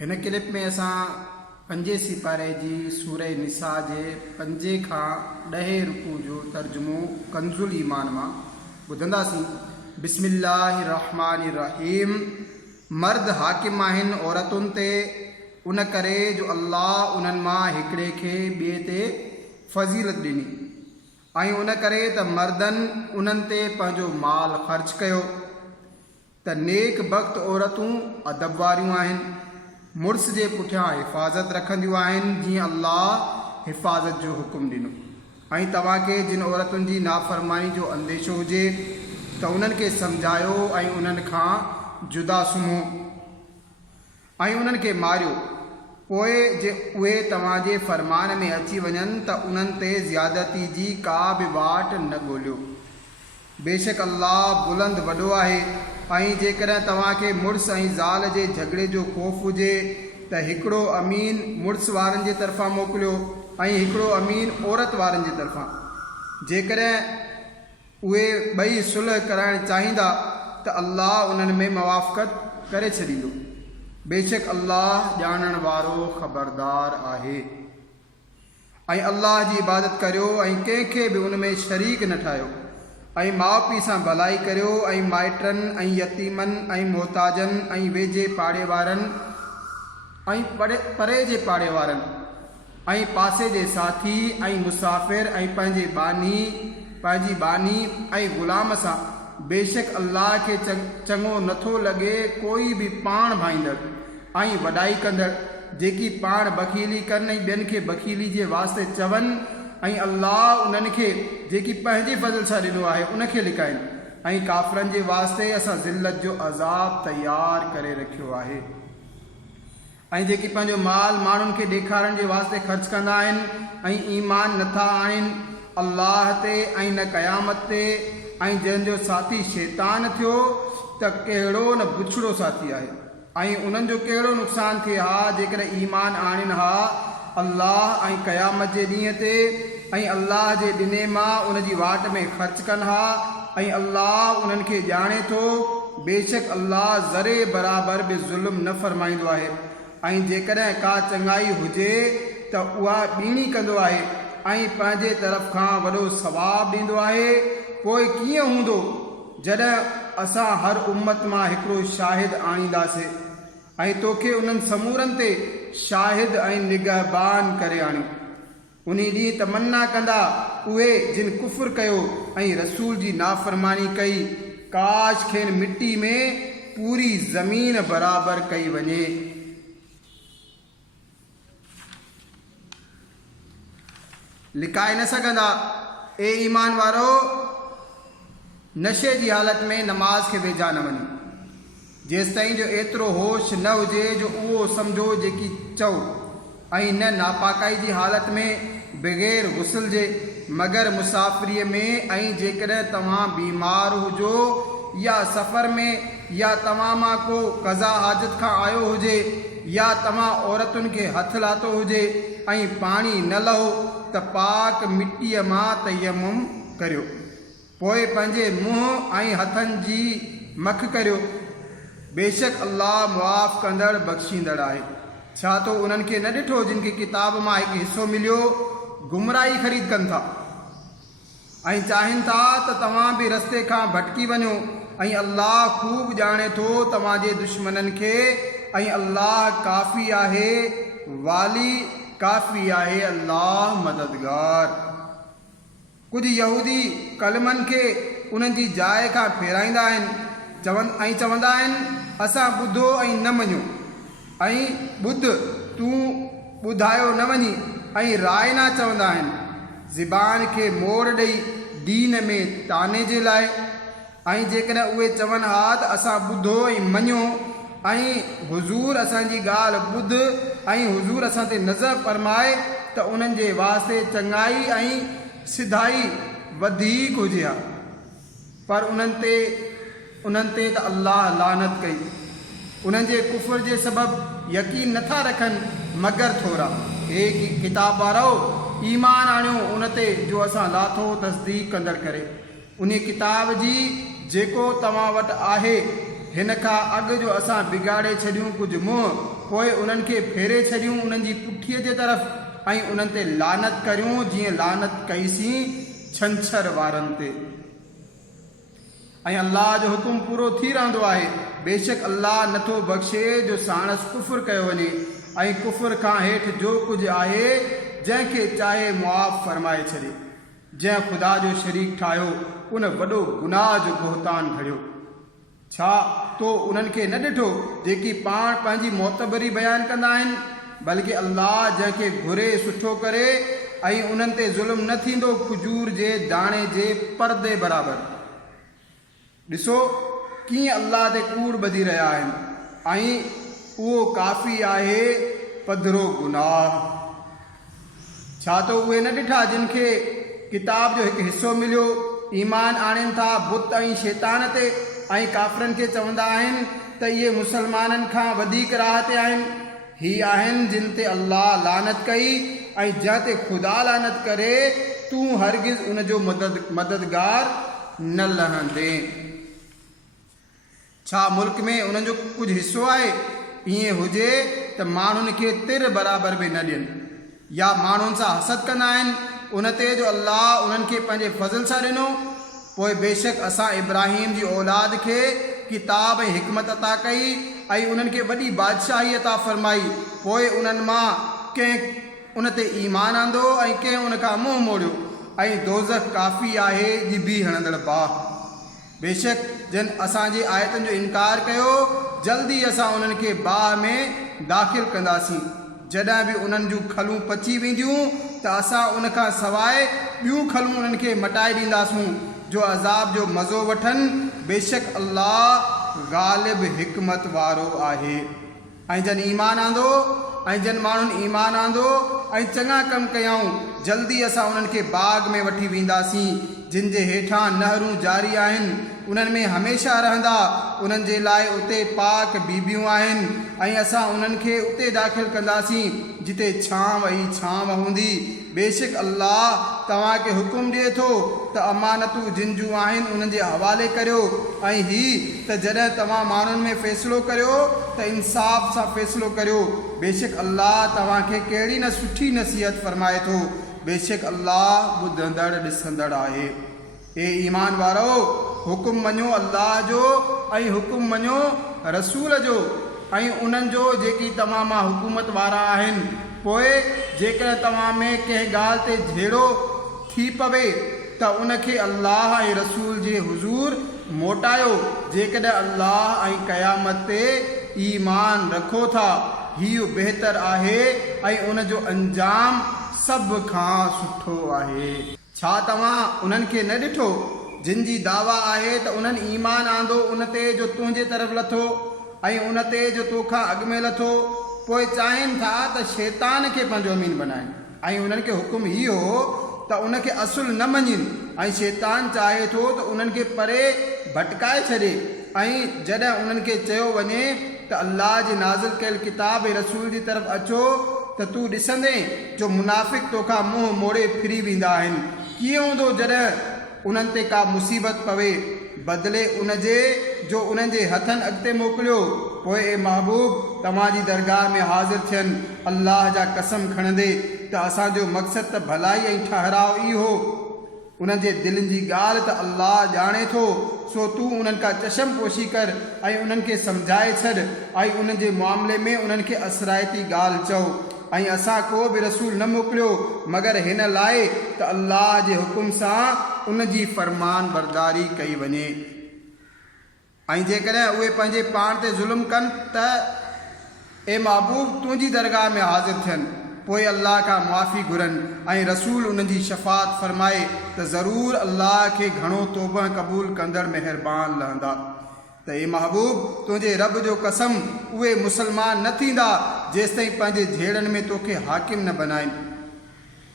इन क्लिप में असां 5 सिपारे जी सूरह निसा जे 5 खां 10 रुकू जो तर्जुमो कंजुल ईमान मां ॿुधंदासीं। बिस्मिल्लाहिर्रहमानिर्रहीम। मर्द हाकिम आहिनि औरतुनि ते उन करे जो अल्लाह उन्हनि मां हिकिड़े खे ॿिए ते फज़ीलत ॾिनी ऐं उन करे त मर्दनि उन्हनि ते पंहिंजो माल ख़र्च कयो त नेक बख़्त औरतूं अदब वारियूं आहिनि, मुड़ुस जे पुठियां हिफ़ाज़त रखंदियूं आहिनि जीअं अल्लाह हिफ़ाज़त जो हुकुम ॾिनो। ऐं तव्हांखे जिन औरतुनि जी नाफ़रमानी जो अंदेशो हुजे त उन्हनि खे सम्झायो ऐं उन्हनि खां जुदा सुम्हो ऐं उन्हनि खे मारियो। पोइ जे उहे तव्हांजे फ़रमान में अची वञनि त उन्हनि ते ज़्यादती जी का बि वाट न ॻोल्हियो। बेशक अल्लाह बुलंद वॾो आहे। ऐं जेकॾहिं तव्हांखे मुड़ुस ऐं ज़ाल जे झगड़े जो ख़ौफ़ हुजे त हिकिड़ो अमीन मुड़ुस वारनि जे तरफ़ां मोकिलियो ऐं हिकिड़ो अमीन औरत वारनि जे तरफ़ां। जेकॾहिं उहे ॿई सुलह कराइणु चाहींदा त अल्लाह उन्हनि में मुवाफ़क़त करे छॾींदो। बेशक अल्लाह ॼाणण वारो ख़बरदार आहे। ऐं अल्लाह जी इबादत करियो ऐं कंहिंखे बि उन में शरीक न ठाहियो ऐं माउ पीउ सां भलाई करियो ऐं माइटनि ऐं यतीमनि ऐं मोहताजनि ऐं वेझे पाड़े वारनि ऐं परे जे पाड़े वारनि ऐं पासे जे साथी ऐं मुसाफ़िर ऐं पंहिंजी बानी ऐं ग़ुलाम सां। बेशक अल्लाह खे चङो नथो लॻे कोई बि पाण भाईंदड़ ऐं वॾाई कंदड़ जेकी पाण बखीली कनि ऐं ॿियनि खे बखीली जे वास्ते चवनि ऐं अल्लाह उन्हनि खे जेकी पंहिंजे फज़ल सां ॾिनो आहे उनखे लिकाइनि। ऐं काफ़िरनि जे वास्ते असां ज़िल्लत जो अज़ाब तयारु करे रखियो आहे। ऐं जेकी पंहिंजो माल माण्हुनि खे ॾेखारण जे वास्ते ख़र्च कंदा आहिनि ऐं ईमान नथा आणनि अल्लाह ते ऐं न क़यामत ते ऐं जंहिंजो साथी शैतान थियो त कहिड़ो न बुछड़ो साथी आहे ऐं उन्हनि जो कहिड़ो नुक़सानु थिए हा जेकॾहिं ईमान आणनि हा अल्लाह ऐं क़यामत जे ॾींहं ते ऐं अल्लाह जे ॾिने मां उन जी वाट में ख़र्च कनि हा ऐं अल्लाह उन्हनि खे ॼाणे थो। बेशक अल्लाह ज़रे बराबरि बि ज़ुल्म न फ़रमाईंदो आहे। ऐं जेकॾहिं का चङाई हुजे त उहा ॿीणी कंदो आहे ऐं पंहिंजे तरफ़ खां वॾो सवाबु ॾींदो आहे। पोइ कीअं हूंदो जॾहिं असां हर उम्मत मां हिकिड़ो शाहिद आणींदासीं ऐं तोखे उन्हनि समूरनि ते शाहिद ऐं निगहबान करे आणियो। उन ॾींहुं तमन्ना कंदा उहे जिन कुफ़्र कयो ऐं रसूल जी नाफ़रमानी कई काश खेनि मिटी में पूरी ज़मीन बराबरि कई वञे। लिकाए न सघंदा। ए ईमान वारो नशे जी हालत में नमाज खे वेझा न वञो जेसि ताईं जो एतिरो होश न हुजे जो उहो सम्झो जेकी चओ ऐं न नापाकाई जी हालत में बग़ैर गुस्ल जे मगर मुसाफ़िरीअ में ऐं जेकॾहिं तव्हां बीमार हुजो या सफ़र में या तव्हां मां को क़ज़ा हाजत खां आयो हुजे या तव्हां औरतुनि खे हथु लाथो हुजे ऐं पाणी न लहो त पाक मिटीअ मां तयम्मुम करियो। पोइ पंहिंजे मुंहुं ऐं हथनि जी मख करियो। बेशक अल्लाह मुआफ़ कंदड़ बख़्शींदड़ आहे। छा तो उन्हनि खे न ॾिठो जिन खे किताब मां हिकु हिसो मिलियो गुमराही ख़रीद कनि था ऐं चाहिनि था त तव्हां बि रस्ते खां भटकी वञो ऐं अल्लाह ख़ूब ॼाणे थो तव्हांजे दुश्मननि खे ऐं अल्लाह काफ़ी आहे वाली काफ़ी आहे अल्लाह मददगार। कुझु यहूदी कलमनि खे उन्हनि जी जाइ खां फेराईंदा आहिनि चवंदा आहिनि असां ॿुधो ऐं न मञियो ऐं ॿुध तूं ॿुधायो न वञी ऐं रायना चवंदा आहिनि ज़बान खे मोड़ ॾेई दीन में ताने जे लाइ। ऐं जेकॾहिं उहे चवनि हा त असां ॿुधो ऐं मञियो ऐं हुज़ूर असांजी ॻाल्हि ॿुध ऐं हुज़ूर असां ते नज़र फरमाए त उन्हनि जे वास्ते चङाई ऐं सिधाई वधीक हुजे हा। पर उन्हनि ते त अल्लाह लानत कई। उन्हनि जे कुफ़र जे सबबु यकीन नथा रखनि मगर थोरा। हे किताब वारो ईमान आणियो उन ते जो असां लाथो तस्दीक कंदड़ करे उन किताब जी जेको तव्हां वटि आहे हिन खां अॻु जो असां बिगाड़े छॾियूं कुझु मुंहुं, पोइ उन्हनि खे फेरे छॾियूं उन्हनि जी पुठीअ जे तरफ़ ऐं उन्हनि ते लानत करियूं जीअं लानत कईसीं छंछर वारनि ते। ऐं अल्लाह जो हुकुम पूरो थी रहंदो आहे। बेशक अल्लाह नथो बख़्शे जो साणस कुफ़ुर कयो वञे ऐं कुफ़ुर खां हेठि जो कुझु आहे जंहिंखे चाहे मुआफ़ फरमाए छॾे। जंहिं ख़ुदा जो शरीक ठाहियो उन वॾो गुनाह जो बोहतान घड़ियो। छा तो उन्हनि खे न ॾिठो जेकी पाण पंहिंजी मोतबरी बयानु कंदा आहिनि, बल्कि अल्लाह जंहिंखे घुरे सुठो करे ऐं उन्हनि ते ज़ुल्म न थींदो खजूर जे दाणे जे परदे बराबरि। ॾिसो कीअं अल्लाह ते कूड़ ॿधी रहिया आहिनि ऐं उहो काफ़ी आहे पधरो गुनाह। छा तो उहे न ॾिठा जिन खे किताब जो हिकु हिसो मिलियो, ईमान आणनि था बुत ऐं शैतान ते ऐं काफ़िरनि खे चवंदा आहिनि त इहे मुसलमाननि खां वधीक राह ते आहिनि। ही आहिनि जिन ते अल्लाह लानत कई ऐं जंहिं ते ख़ुदा लानत करे तूं हरगिज़ उन जो मददगार न लहंदे। छा मुल्क में उन्हनि जो कुझु हिसो आहे? ईअं हुजे त माण्हुनि खे तिर बराबरि बि न ॾियनि या माण्हुनि सां हसद कंदा आहिनि उन ते जो अल्लाह उन्हनि खे पंहिंजे फज़ल सां ॾिनो। पोइ बेशक असां इब्राहिम जी औलाद खे किताब ऐं हिकमत अता कई ऐं उन्हनि खे वॾी बादशाही अता फरमाई। पोइ उन्हनि मां कंहिं उन ते ईमान आंदो ऐं कंहिं उन खां मुंहुं मोड़ियो ऐं दोज़ख काफ़ी आहे ॼिभी हणंदड़ बाह। बेशक जिन असांजी आयतुनि जो इनकार कयो जल्दी असां उन्हनि खे बाह में दाख़िल कंदासीं। जॾहिं बि उन्हनि जूं खलूं पची वेंदियूं त असां उन खां सवाइ ॿियूं खलूं उन्हनि खे मटाए ॾींदासूं जो अज़ाब जो मज़ो वठनि। बेशक अल्लाह ग़ालिब हिकमत वारो आहे। ऐं जन ईमान आंदो ऐं जन माण्हुनि ईमान आंदो ऐं चङा कम कयाऊं जल्दी असां उन्हनि खे बाग में वठी वेंदासीं जिन जे हेठां नहरूं जारी आहिनि, उन्हनि में हमेशह रहंदा। उन्हनि जे लाइ उते पाक बीबियूं आहिनि ऐं असां उन्हनि खे उते दाख़िल कंदासीं जिते छांव ई छांव हूंदी। बेशक अल्लाह तव्हांखे हुकुम ॾिए थो त अमानतूं जिन जूं आहिनि उन्हनि जे हवाले करियो ऐं ही त जॾहिं तव्हां माण्हुनि में फ़ैसिलो करियो त इंसाफ़ सां फ़ैसिलो करियो। बेशक अल्लाह तव्हांखे कहिड़ी न सुठी नसीहत फरमाए थो। बेशक अल्लाह ॿुधंदड़ ॾिसंदड़ आहे। ए ईमान वारो, हुकुम मञो अल्लाह जो ऐं हुकुम मञो रसूल जो ऐं उन्हनि जो जेकी तव्हां मां हुकूमत वारा आहिनि। पोइ जेकॾहिं तव्हां में कंहिं ॻाल्हि ते झेड़ो थी पवे त उनखे अल्लाह ऐं रसूल जे हुज़ूर मोटायो। जेकॾहिं अल्लाह ऐं क़यामत ते ईमान रखो था हीउ बहितर आहे ऐं उन जो अंजाम सभ खां सुठो आहे। छा तव्हां उन्हनि खे न ॾिठो जिन जी दावा आहे त उन्हनि ईमान आंदो उन ते जो तुंहिंजे तरफ़ लथो ऐं उन ते जो तोखां अॻु में लथो। पोइ चाहिनि था त शैतान खे पंहिंजो अमीन बनाइनि ऐं उन्हनि खे हुकुम ई हो त उनखे असुल न मञनि ऐं शैतान चाहे थो त उन्हनि खे परे भटकाए छॾे। ऐं जॾहिं उन्हनि खे चयो वञे त अल्लाह जे नाज़िल कयल किताब ऐं रसूल जी तरफ़ अचो त तूं ॾिसंदे जो मुनाफ़िक़ तोखां मुंहुं मोड़े फिरी वेंदा आहिनि। कीअं हूंदो जॾहिं उन्हनि ते का मुसीबत पवे बदिले उन जे जो उन्हनि जे हथनि अॻिते मोकिलियो। पोइ ए महबूब तव्हांजी दरगाह में हाज़िर थियनि अल्लाह जा कसम खणंदे त असांजो मक़सदु त भलाई ऐं ठहराव ई हो। उन्हनि जे दिलनि जी ॻाल्हि त अल्लाह ॼाणे थो, सो तूं उन्हनि खां चशम पोशी कर ऐं उन्हनि खे सम्झाए छॾ ऐं उन्हनि जे मामले में उन्हनि खे असराइती ॻाल्हि चओ। ऐं असां को बि रसूल न मोकिलियो मगर हिन लाइ त अल्लाह जे हुकुम सां उन जी फरमान बरदारी कई वञे। ऐं जेकॾहिं उहे पंहिंजे पाण ते ज़ुल्म कनि त ए महबूब तुंहिंजी दरगाह में हाज़िर थियनि, पोइ अल्लाह खां मुआफ़ी घुरनि ऐं रसूल उन्हनि जी शफ़ात फरमाए त ज़रूरु अल्लाह खे घणो तौबह क़बूल कंदड़ महिरबान लहंदा। त ए महबूब तुंहिंजे रब जो कसम उहे मुसलमान न थींदा जेसिताईं पंहिंजे झेड़नि में तोखे हाकिम न बनाइनि।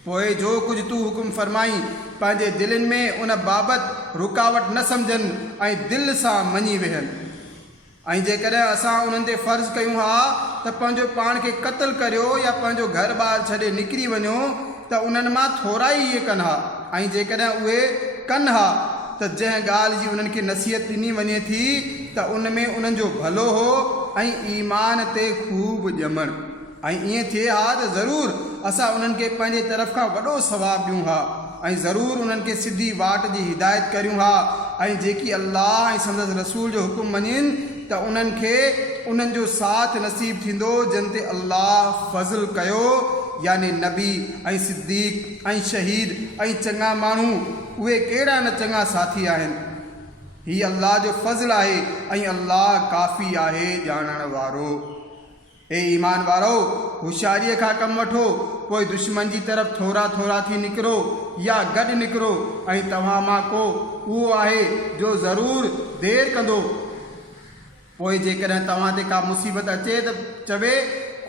पोइ जो कुझु तूं हुकुम फरमाई पंहिंजे दिलनि में उन बाबति रुकावट न सम्झनि ऐं दिलि सां मञी वेहनि। ऐं जेकॾहिं असां उन्हनि ते फ़र्ज़ु कयूं हा त पंहिंजो पाण खे क़त्ल करियो या पंहिंजो घर ॿार छॾे निकिरी वञो त उन्हनि मां थोरा ई इहे कनि हा। ऐं जेकॾहिं उहे कनि हा त त जंहिं ॻाल्हि जी उन्हनि खे नसीहत ॾिनी वञे थी त उन में उन्हनि जो भलो हो ऐं ईमान ते ख़ूब ॼमणु। ऐं ईअं थिए हा त ज़रूरु असां उन्हनि खे पंहिंजे तरफ़ खां वॾो सवाबु ॾियूं हा ऐं ज़रूरु उन्हनि खे सिधी वाट जी हिदायत करियूं हा। ऐं जेकी अल्लाह ऐं संदसि रसूल जो हुकुम मञनि त उन्हनि खे उन्हनि जो साथ नसीब थींदो जिन ते अल्लाह फज़ल कयो, यानी नबी ऐं सिद्दीक़ ऐं शहीद ऐं चङा माण्हू। उहे कहिड़ा न चङा साथी आहिनि। हीअ अल्लाह जो फज़ल आहे ऐं अल्लाह काफ़ी आहे ॼाणण वारो। ए ईमान वारो, होशियारीअ खां कमु वठो, पोइ दुश्मन जी तरफ़ थोरा थोरा थी निकिरो या गॾु निकिरो। ऐं तव्हां मां को उहो आहे जो ज़रूरु देरि कंदो। पोइ जेकॾहिं तव्हां ते का मुसीबत अचे त चवे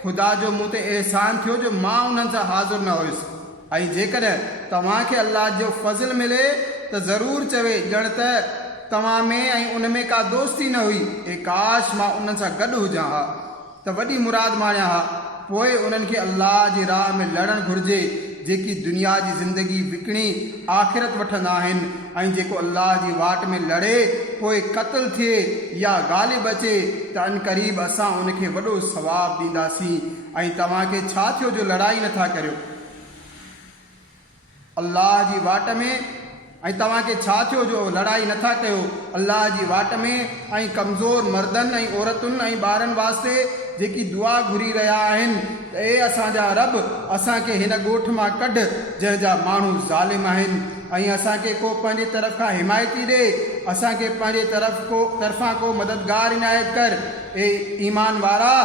ख़ुदा जो मूं ते अहसान थियो जो मां उन्हनि सां हाज़ुर न हुयुसि। ऐं जेकॾहिं तव्हांखे अल्लाह जो फज़ल मिले त ज़रूरु चवे ॼण त तव्हां में ऐं उन में का दोस्ती न हुई, ए काश मां उन्हनि सां गॾु हुजां हा त वॾी मुराद माणिया हा। पोइ उन्हनि खे अल्लाह जी राह में लड़णु घुरिजे, जेकी दुनिया जी ज़िंदगी विकिणी आख़िरत वठंदा आहिनि। ऐं जेको अल्लाह जी वाट में लड़े पोइ क़त्ल थिए या ग़ालिब अचे त अनक़रीब असां उनखे वॾो सवाबु ॾींदासीं। ऐं तव्हांखे छा थियो जो लड़ाई नथा करियो अल्लाह जी वाट में? ऐं तव्हांखे छा थियो जो लड़ाई नथा कयो अल्लाह जी वाट में? ऐं कमज़ोर मर्दनि ऐं औरतुनि ऐं ॿारनि वास्ते जेकी दुआ घुरी रहिया आहिनि त ए असांजा रब असांखे हिन ॻोठ मां कढ जंहिंजा माण्हू ज़ालिम आहिनि, ऐं असांखे को पंहिंजे तरफ़ खां हिमायती ॾे, असांखे पंहिंजे तरफ़ां को मददगार इनायत कर। ए ईमान वारा,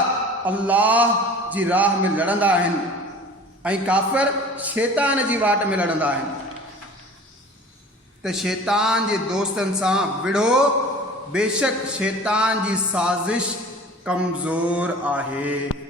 अल्लाह जी राह में लड़ंदा आहिनि ऐं काफ़िर शैतान जी वाट में लड़ंदा आहिनि। त शैतान जे दोस्तनि सां विढ़ो, बेशक शैतान जी साज़िश कमज़ोर आहे।